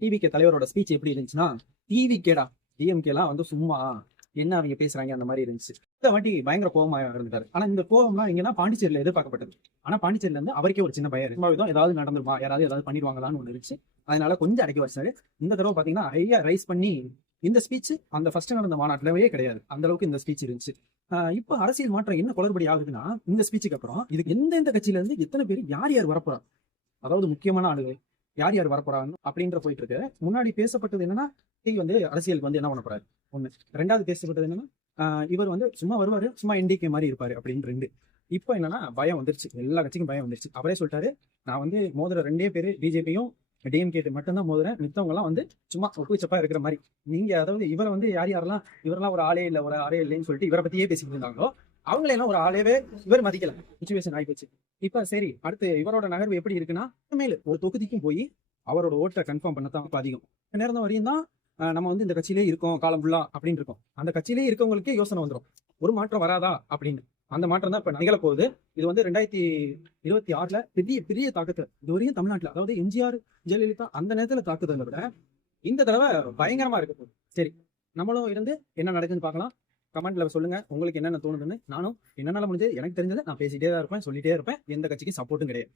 TVK தலைவரோட speech எப்படி இருந்துச்சுன்னா, டிவிகேடா டிஎம்கேலாம் வந்து சும்மா என்ன அவங்க பேசுறாங்க அந்த மாதிரி இருந்துச்சு. இந்த வாட்டி பயங்கர கோவமா இருந்துட்டாரு. ஆனா இந்த கோவம்லாம் எங்கன்னா பாண்டிச்சேரியில எதிர்பார்க்கப்பட்டது. ஆனா பாண்டிச்சேரியில இருந்து அவருக்கே ஒரு சின்ன பயம் இருக்கு. ஏதாவது நடந்துருமா, யாராவது ஏதாவது பண்ணிடுவாங்களான்னு ஒண்ணு இருந்துச்சு. அதனால கொஞ்சம் அடக்கி வச்சாரு. இந்த தடவை பாத்தீங்கன்னா ஹையா ரைஸ் பண்ணி இந்த ஸ்பீச் அந்த ஃபர்ஸ்ட் நடந்த மாநாட்டிலவே கிடையாது. அந்த அளவுக்கு இந்த ஸ்பீச் இருந்துச்சு. இப்ப அரசியல் மாற்றம் என்ன குளறுபடி ஆகுதுன்னா, இந்த ஸ்பீச்சுக்கு அப்புறம் இதுக்கு எந்தெந்த கட்சியில இருந்து எத்தனை பேர் யார் யார் வரப்போறா, அதாவது முக்கியமான ஆளுகள் யார் யார் வரப்போறாங்க அப்படின்ற போயிட்டு இருக்கு. முன்னாடி பேசப்பட்டது என்னன்னா, வந்து அரசியலுக்கு வந்து என்ன பண்ண போறாரு ஒண்ணு. ரெண்டாவது பேசப்பட்டது என்னன்னா, இவர் வந்து சும்மா வருவாரு, சும்மா என்டிகே மாதிரி இருப்பாரு அப்படின்னு ரெண்டு. இப்போ என்னன்னா பயம் வந்துருச்சு, எல்லா கட்சிக்கும் பயம் வந்துருச்சு. அவரே சொல்லிட்டாரு, நான் வந்து மோதுற ரெண்டே பேரு பிஜேபியும் டிஎம்கே மட்டும்தான் மோதுறேன், மித்தவங்க எல்லாம் வந்து சும்மா ஒப்புச்சப்பா இருக்கிற மாதிரி. நீங்க அதாவது இவரை வந்து யாரெல்லாம் இவரெல்லாம் ஒரு ஆளே இல்லை, ஒரு ஆளே இல்லைன்னு சொல்லிட்டு இவரை பத்தியே பேசிட்டு இருந்தாங்களோ அவங்களெல்லாம் ஒரு ஆளேவே இவர் மதிக்கல. சுச்சுவேஷன் ஆயிப்போச்சு. இப்ப சரி, அடுத்து இவரோட நகர்வு எப்படி இருக்குன்னா, மேல ஒரு தொகுதிக்கும் போய் அவரோட ஓட்டை கன்ஃபார்ம் பண்ணத்தான் அதிகம் நேரம் வரையும் தான் நம்ம வந்து இந்த கட்சியிலே இருக்கோம் காலம் ஃபுல்லா அப்படின்னு இருக்கோம். அந்த கட்சியிலே இருக்கவங்களுக்கே யோசனை வந்துடும், ஒரு மாற்றம் வராதா அப்படின்னு. அந்த மாற்றம் தான் இப்ப நிகழ போகுது. இது வந்து 2026 பெரிய பெரிய தாக்கத்தை இதுவரையும் தமிழ்நாட்டுல, அதாவது எம்ஜிஆர் ஜெயலலிதா அந்த நேரத்துல தாக்குதலை விட இந்த தடவை பயங்கரமா இருக்க போகுது. சரி, நம்மளும் இருந்து என்ன நடக்குதுன்னு பார்க்கலாம். கமெண்ட்ல சொல்லுங்க உங்களுக்கு என்னென்ன தோணுதுன்னு. நானும் என்னால முடிஞ்சது எனக்கு தெரிஞ்சதை நான் பேசிட்டே தான் இருப்பேன், சொல்லிட்டே இருப்பேன். எந்த கட்சிக்கும் சப்போர்ட்டும் கிடையாது.